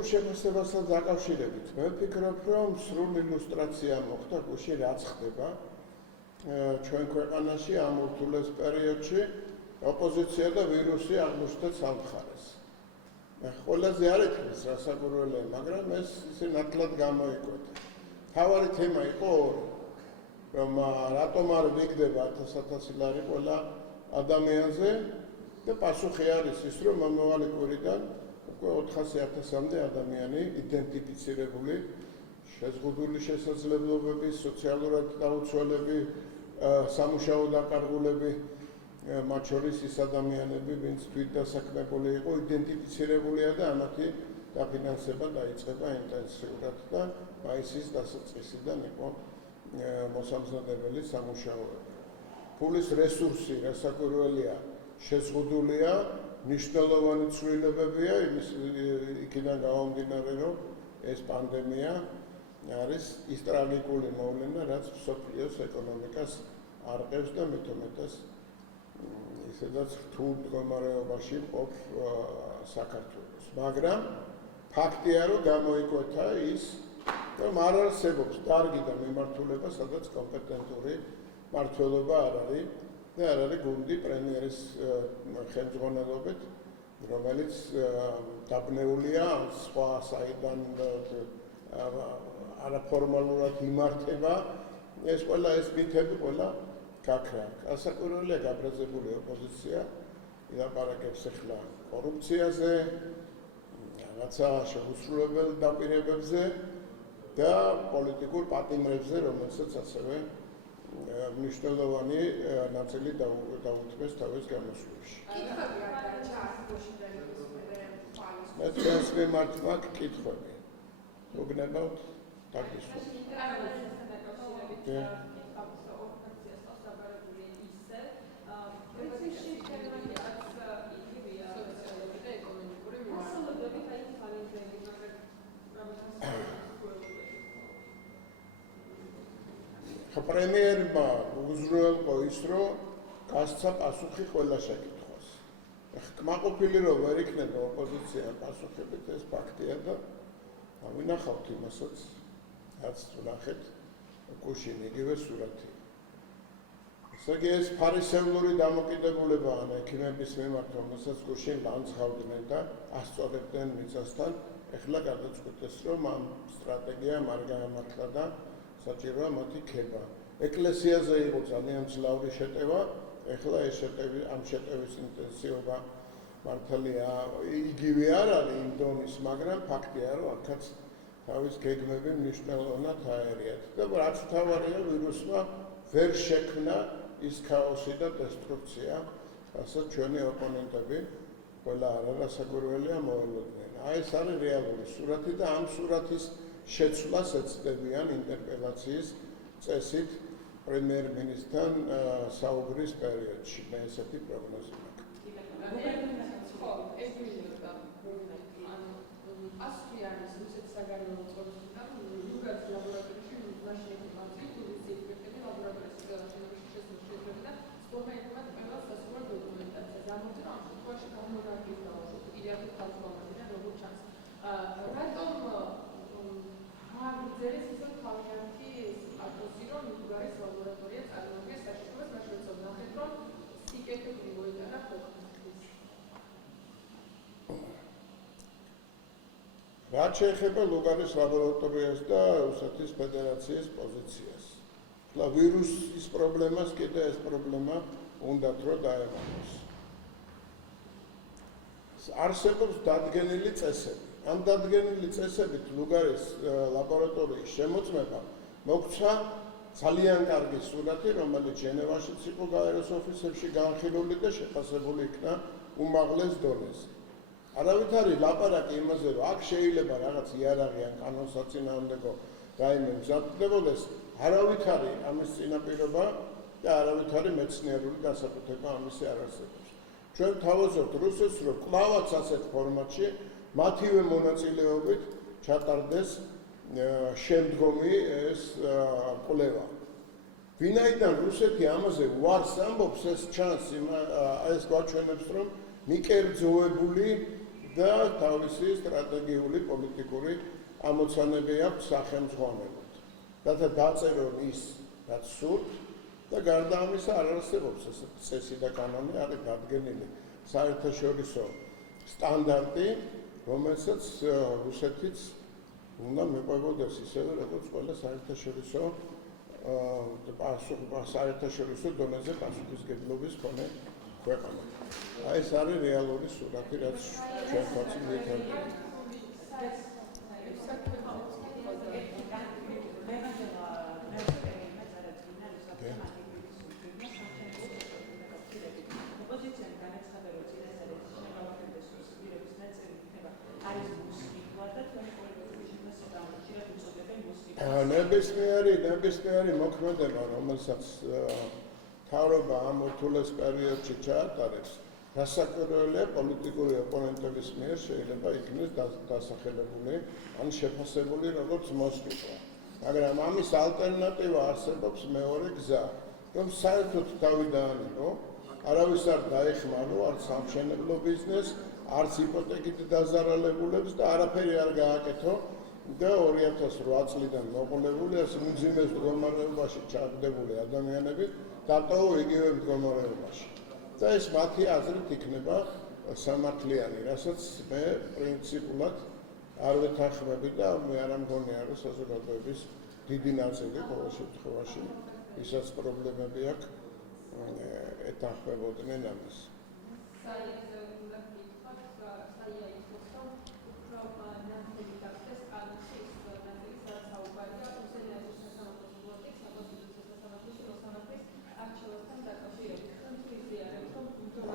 პოლიტიკურ შეფასებასთან დაკავშირებით მე ვფიქრობ, რომ სრულ ილუსტრაცია მოხდა გუშინ რაც ხდება ჩვენ ქვეყანაში ამ ურთულეს პერიოდში ოპოზიცია და ვირუსი აღმოჩნდა სამხარეს. ყველაზე არ ეთქვის რასაკვირველია, მაგრამ ეს ისე ნათლად გამოიკვეთა. თავარი თემა იყო ორი, რომ რატომ არ ვიგდება 1000 ლარი ყველა ადამიანზე და პასუხი არის ის, რომ მომავალი კვირიდან უკვე 400,000-მდე ადამიანი იდენტიფიცირებული შეზღუდული შესაძლებლობები, სოციალურად დაუცველები, სამუშაო დაკარგულები, მათ შორის ის ადამიანები, ვინც თვითდასაქმებული იყო, იდენტიფიცირებულია და ამათი დაფინანსება დაიწყება ინტენსიურად და მაისის დასაწყისიდან იყო მოსამზადებელი სამუშაოები. ფულის რესურსი, რასაკვირველია, შეზღუდულია, მნიშვნელოვანი ცვლილებებია იმის იქიდან გამომდინარე, რომ ეს პანდემია არის ის ტრაგიკული მოვლენა, რაც მსოფლიოს ეკონომიკას არყევს და მეტ-უმეტეს ისედაც რთულ მდგომარეობაში მყოფ საქართველოს. მაგრამ ფაქტია, რომ გამოიკვეთა ის, რომ არ არსებობს დარგი და მიმართულება, სადაც კომპეტენტური მმართველობა არ არის და არ არის გუნდი პრემიერის ხელმძღვანელობით, რომელიც დაბნეულია სხვა საიდან არაფორმალურად იმართება, ეს ყველა ეს მითები ყველა გაქრა. ასაკვირველია გაბრაზებული ოპოზიცია, ილაპარაკებს ახლა კორუფციაზე, რაღაცა შეუსრულებელ დაპირებებზე და პოლიტიკურ პატიმრებზე, რომელსაც ასევე მნიშვნელოვანი ნაწილი დაუთმეს თავის გამოსვლაში. ეს მიმართ მაქვს კითხვები. უგნებავთ დაგისვათ. პრემიერმა უზრუნველყო ის, რომ გასცა პასუხი ყველა შეკითხვას. კმაყოფილი რომ ვერ იქნება ოპოზიცია პასუხებით, ეს ფაქტია და ავინახავთ იმასაც, რაც ვნახეთ გუშინ იგივე სურათი. ესე იგი ეს ფარისევლური დამოკიდებულება ან ექიმების მიმართ, რომელსაც გუშინ ლანძღავდნენ და ასწორებდნენ მიწასთან, ეხლა გადაწყვიტეს, რომ ამ სტრატეგიამ არ გაამართლა და საჭიროა მათი ქება. ეკლესიაზე იყო ძალიან მძლავრი შეტევა, ეხლა ეს ამ შეტევის ინტენსივობა მართალია იგივე არ არის იმ დონის, მაგრამ ფაქტია, რომ აქაც თავის გეგმები მნიშვნელოვნად აერიათ. და რაც თავარია, ვირუსმა ვერ შექმნა ის ქაოსი და დესტრუქცია, რასაც ჩვენი ოპონენტები ყველა არასაკვირველია მოელოდნენ. ეს არის რეალური სურათი და ამ სურათის შეცვლას ეცდებიან ინტერპელაციის წესით პრემიერ-მინისტრთან საუბრის პერიოდში. მე ესეთი პროგნოზი მაქვს. რაც შეეხება ლუგარის ლაბორატორიას და რუსეთის ფედერაციის პოზიციას. ვირუსის პრობლემას კიდე ეს პრობლემა უნდათ რომ დაემართოს. არსებობს დადგენილი წესები. ამ დადგენილი წესებით ლუგარის ლაბორატორიის შემოწმება მოგცა ძალიან კარგი სურათი, რომელიც ჟენევაშიც იყო გაეროს ოფისებში განხილული და შეფასებული იქნა უმაღლეს დონეზე. არავით არის ლაპარაკი იმაზე, რომ აქ შეიძლება რაღაც იარაღი ან კანონსაწინააღმდეგო რაიმე მზადდებოდეს, არავით არის ამის წინაპირობა და არავით არის მეცნიერული განსაკუთრება ამისი არ არსებობს. ჩვენ თავაზობთ რუსეთს, რომ კვლავაც ასეთ ფორმატში მათივე მონაწილეობით ჩატარდეს შემდგომი ეს კვლევა. ვინაიდან რუსეთი ამაზე უარს ამბობს, ეს ჩანს ეს გვაჩვენებს, რომ მიკერძოებული და თავისი სტრატეგიული პოლიტიკური ამოცანები აქვს სახელმძღვანელოდ. რათა დაწერონ ის, რაც სურთ და გარდა ამისა არ არსებობს წესი და კანონი, არის დადგენილი საერთაშორისო სტანდარტი, რომელსაც რუსეთიც უნდა მიყვებოდეს ისევე, როგორც ყველა საერთაშორისო დონეზე პასუხისმგებლობის მქონე ქვეყანა. აი ეს არის რეალური სურათი, რაც ჩვენ ხოცი მიეწერა. ნებისმიერი მოქმედება, რომელსაც მთავრობა ამ უთულეს პერიოდში ჩაატარებს, დასაკვირველია პოლიტიკური ოპონენტების მიერ შეიძლება იქნეს დასახელებული ან შეფასებული როგორც მოსყიდვა. მაგრამ ამის ალტერნატივა არსებობს მეორე გზა, რომ საერთოდ თავი დაანებო, არავის არ დაეხმარო, არც სამშენებლო ბიზნესს, არც იპოთეკით დაზარალებულებს და არაფერი არ გააკეთო და 2008 წლიდან მოყოლებული ასე მძიმე მდგომარეობაში ჩაგდებული ადამიანები დატოვა იგივე მდგომარეობაში. და ეს მათი აზრით იქნება სამართლიანი, რასაც მე პრინციპულად არ ვეთანხმები და მე არ მგონია, რომ საზოგადოების დიდი ნაწილი ყოველ შემთხვევაში, ვისაც პრობლემები აქვს, ეთანხმებოდნენ ამას.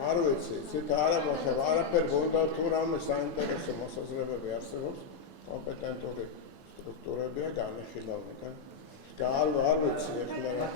არ ვიცი, ცით არა მოხება, არაფერ გონდა თუ რამე საინტერესო მოსაზრებები არსებობს, კომპეტენტური სტრუქტურებია განეხილავენ და არ ვიცი ეხლა რა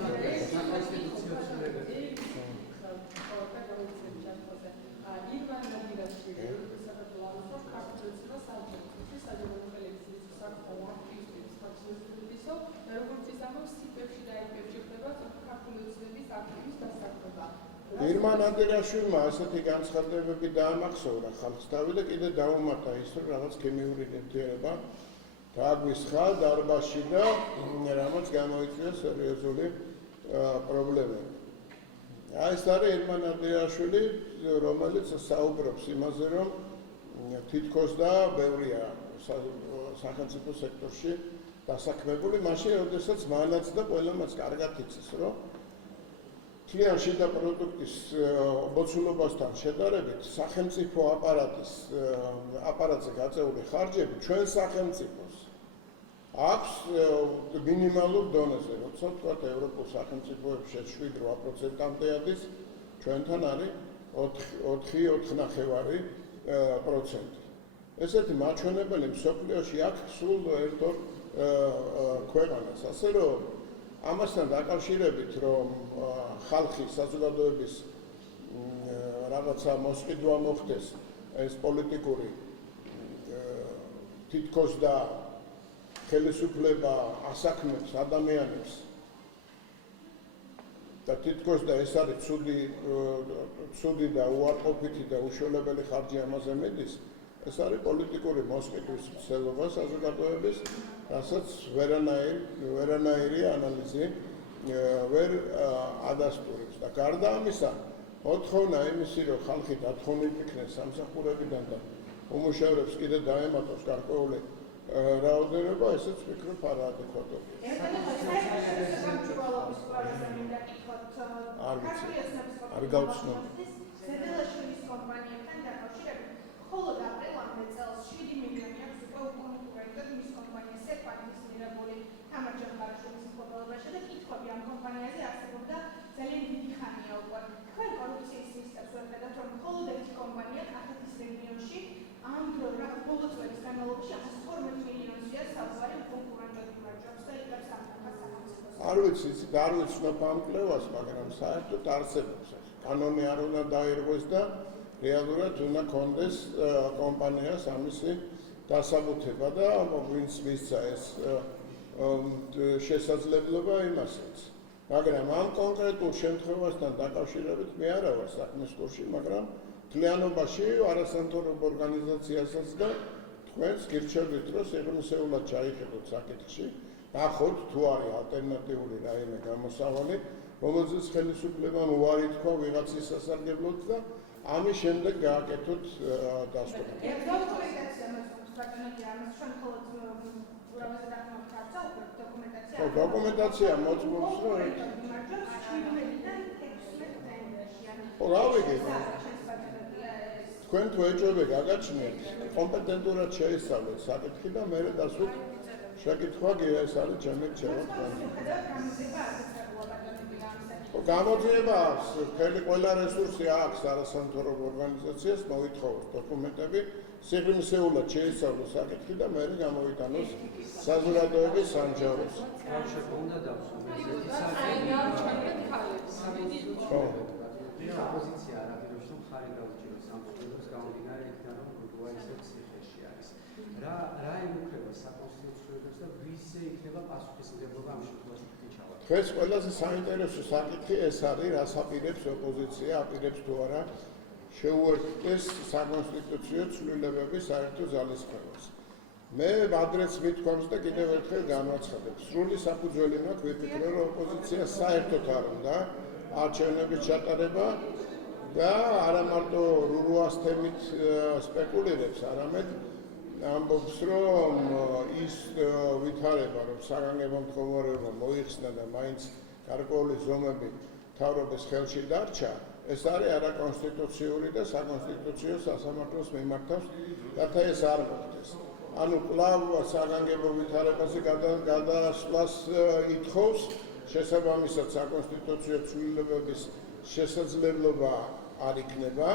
ირმა ნადირაშვილმა ასეთი განცხადებები დაამახსოვრა ხალხსთავი და კიდე დაუმატა ის, რომ რაღაც ქიმიური ნივთიერება დააგვისხა დარბაზში და რამაც გამოიწვია სერიოზული პრობლემები. ეს არის ირმა ნადირაშვილი, რომელიც საუბრობს იმაზე, რომ თითქოს და ბევრია სახელმწიფო სექტორში დასაქმებული, მაშინ როდესაც მანაც და ყველამაც კარგად იცის, რომ მთლიან შიდა პროდუქტის მოცულობასთან შედარებით სახელმწიფო აპარატზე გაწეული ხარჯები ჩვენ სახელმწიფოს აქვს მინიმალურ დონეზე, როცა ვთქვათ ევროპულ სახელმწიფოებში 7-8%-მდე ადის, ჩვენთან არის 4-4.5%. ესეთი მაჩვენებელი მსოფლიოში აქვს სულ ერთ-ორ ქვეყანას, ასე რომ ამასთან დაკავშირებით, რომ ხალხი საზოგადოების რაღაცა მოსყიდვა მოხდეს ეს პოლიტიკური თითქოს და ხელისუფლება ასაქმებს ადამიანებს და თითქოს და ეს არის ცუდი და უარყოფითი და უშველებელი ხარჯი ამაზე მიდის, ეს არის პოლიტიკური მოსყიდვის მცდელობა საზოგადოების, რასაც ვერანაირი ანალიზი ვერ ადასტურებს და გარდა ამისა, მოთხოვნა იმისი, რომ ხალხი დათხოვნილ იქნეს სამსახურებიდან და უმუშევრებს კიდე დაემატოს გარკვეული რაოდენობა, ესეც ვფიქრობ არაადეკვატურია. არ გავცნობ. მხოლოდ აპრილამდე წელს 7 მილიონი აქვს უკვე უკონკურენტად მის კომპანიას სეპანის მიღებული თამარ ჯანხარიშვილის მფლობელობაში და კითხვები ამ კომპანიაზე არსებობდა ძალიან დიდი ხანია უკვე. თქვენ კორუფციის მისწრებს ვერ ხედავთ, რომ მხოლოდ ერთი კომპანია კახეთის რეგიონში ამ ბოლო წლების განმავლობაში 112 მილიონზეა საუბარი უკონკურენტად იმარჯვებს და იღებს სამართალს სახელმწიფოს. არ ვიცი ამ კვლევას, მაგრამ საერთოდ არსებობს. კანონი არ უნდა დაირღვეს და რეალურად უნდა კონდეს კომპანიას ამისი დასაბუთება და ვინც მისცა ეს შესაძლებლობა იმასაც. მაგრამ ამ კონკრეტულ შემთხვევასთან დაკავშირებით მე არა ვარ საქმის კურსში, მაგრამ მთლიანობაში არასამთავრობო ორგანიზაციასაც და თქვენს გირჩევით, რომ სიღრმისეულად ჩაიხედოთ საკითხში, ნახოთ თუ არის ალტერნატიული რაიმე გამოსავალი, რომელზეც ხელისუფლებამ უარი თქვა ვიღაცის სასარგებლოდ და ამის შემდეგ გააკეთოთ დოკუმენტაცია მოწმობს, რომ რა ვიგეთ? თქვენ თუ ეჭვები გაგაჩნიათ, კომპეტენტურად შეისწავლეთ საკითხი და მერე დასვით შეკითხვა ეს არის ჩემი რჩევა თქვენ. გამოძიება აქვს, მთელი ყველა რესურსი აქვს არასამთავრობო ორგანიზაციას მოითხოვოს დოკუმენტები, სიღრმისეულად შეისწავლოს საკითხი და მერე გამოიტანოს საზოგადოების სამსჯავროს. ოპოზიცია არ აღიარებს, რომ ხარი გაუჭიროს სამსჯავროს გამომდინარე იქიდან, რომ გლობალიზაციის ციხეში არის. რა ემუქრება საკონსტიტუციო და ვისზე იქნება პასუხისმგებლობა ამ შემთხვევაში ჩავა. დღეს ყველაზე საინტერესო საკითხი ეს არის, რას აპირებს ოპოზიცია, აპირებს თუ არა შეუერთდეს საკონსტიტუციო ცვლილებების საერთო ძალისხმევას. მე ადრეც მithქვამს და კიდევ ერთხელ განვაცხადებ. სრული საფუძველი მაქვს ვიფიქრე, რომ ოპოზიცია საერთოდ არ უნდა არჩევნების ჩატარება და არა მარტო რუას თემით სპეკულირებს, არამედ ამბობს, რომ ის ვითარება, რომ საგანგებო მდგომარეობა მოიხსნა და მაინც გარკვეული ზომები მთავრობის ხელში დარჩა, ეს არის არაკონსტიტუციური და საკონსტიტუციო სასამართლოს მიმართავს, რათა ეს არ მოხდეს. ანუ კვლავ საგანგებო ვითარებაზე გადასვლას ითხოვს, შესაბამისად საკონსტიტუციო ცვლილებების შესაძლებლობა არ იქნება,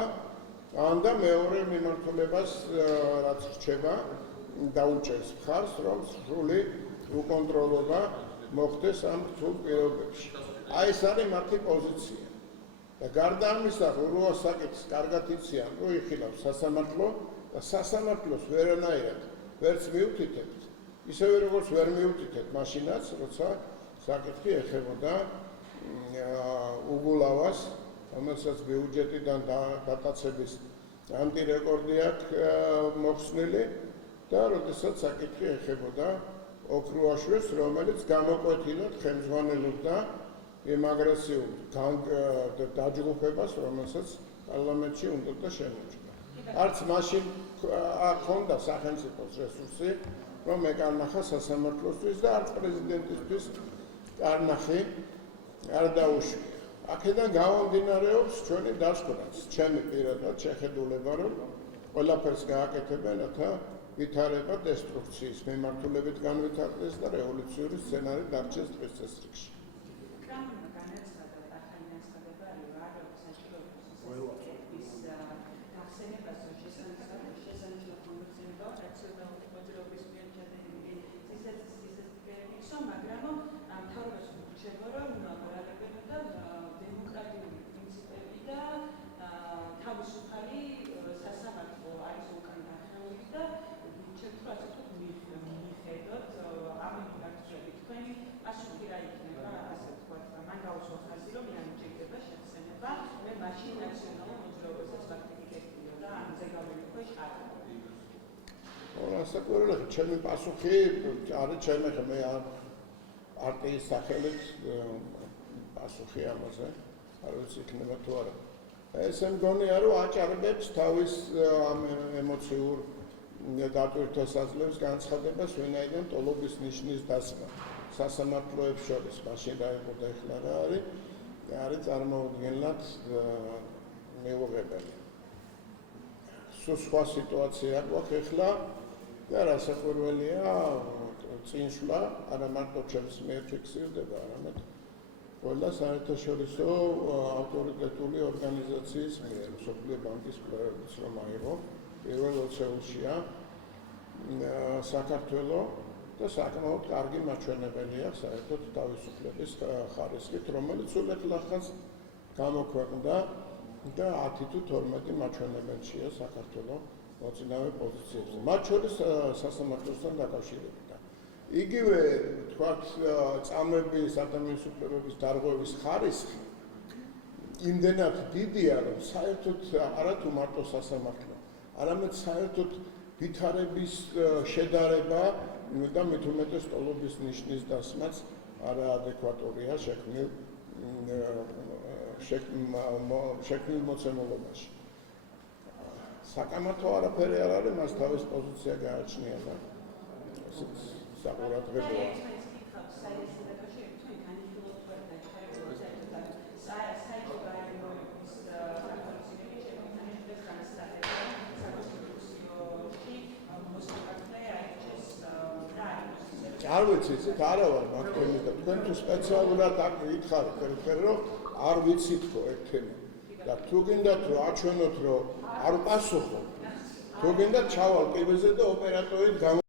და მეორე მიმართულებას რაც რჩება დაუჭერს მხარს, რომ სრული უკონტროლობა მოხდეს ამ რთულ პირობებში. აი ეს არის მათი პოზიცია. და გარდა ამისა, რუას საკითხს კარგად იციან, რომ იხილავს სასამართლო და სასამართლოს ვერანაირად ვერც მიუთითებთ, ისევე როგორც ვერ მიუთითებთ მაშინაც, როცა საკითხი ეხებოდა უგულავას, რომელსაც ბიუჯეტიდან დატაცების ანტირეკორდი აქვს მოხსნილი და როდესაც საკითხი ეხებოდა ოქრუაშვეს, რომელიც გამოკვეთილად ხელმძღვანელობდა იმ აგრესიულ დაჯგუფებას, რომელსაც პარლამენტში უნდა შემოჭრა. არც მაშინ ჰქონდა სახელმწიფოს რესურსი, რომ ეკარნახა სასამართლოსთვის და არც პრეზიდენტისთვის კარნახი არ დაუშვია. აქედან გამომდინარეობს ჩვენი დასკვნაც, ჩემი პირადად შეხედულება, რომ ყველაფერს გააკეთებენ, რათა ვითარება დესტრუქციის მიმართულებით განვითარდეს და რევოლუციური სცენარი დარჩეს დღის წესრიგში. ასაკურელები, ჩემი პასუხი არის ჩემი მე პარტიის სახელით პასუხი ამაზე, არ ვიცი იქნება თუ არა. ესე მგონია, რომ აჭარბებს თავის ემოციურ დატვირთვას აძლევს განცხადებას, ვინაიდან ტოლობის ნიშნის დასმა სასამართლოებს შორის, მაშინ რა იყო და ეხლა რა არის წარმოუდგენლად მიუღებელი. სულ სხვა სიტუაცია გვაქვს ეხლა და რასაკვირველია, წინშლა არა მარტო ჩემს მიერ ფიქსირდება, არამედ ყველა საერთაშორისო ავტორიტეტული ორგანიზაციის მიერ, მსოფლიო ბანკის კვლევებიც რომ აიღო, პირველ 20 წელშია საქართველოს და საკმაოდ კარგი მაჩვენებელია საერთოდ თავისუფლების ხარისხით, რომელიც სულ ეხლახანს გამოქვეყნდა და 10 თუ 12 მაჩვენებელშია საქართველოს მოწინავე პოზიციებზე, მათ შორის სასამართლოსთან დაკავშირებით. იგივე თქვათ წამების ადამიანის უფლებების დარღვევის ხარისხი იმდენად დიდია, რომ საერთოდ არა თუ მარტო სასამართლო, არამედ საერთოდ ვითარების შედარება და მით უმეტეს სტოლობის ნიშნის დასმაც არაადეკვატურია შექმნილ მოცემულობაში. საკამათო არაფერი არ არის, მას თავის პოზიცია გააჩნია და საყურადღებოა. არ ვიცი, იცით, არა ვარ მაგ თემის და თქვენ თუ სპეციალურად აქ გითხარით, რომ არ ვიცით ხო ეგ თემა. და თუ გინდათ რომ აჩვენოთ რომ არ პასუხობ, თუ გინდათ ჩავალ კიბეზე და ოპერატორით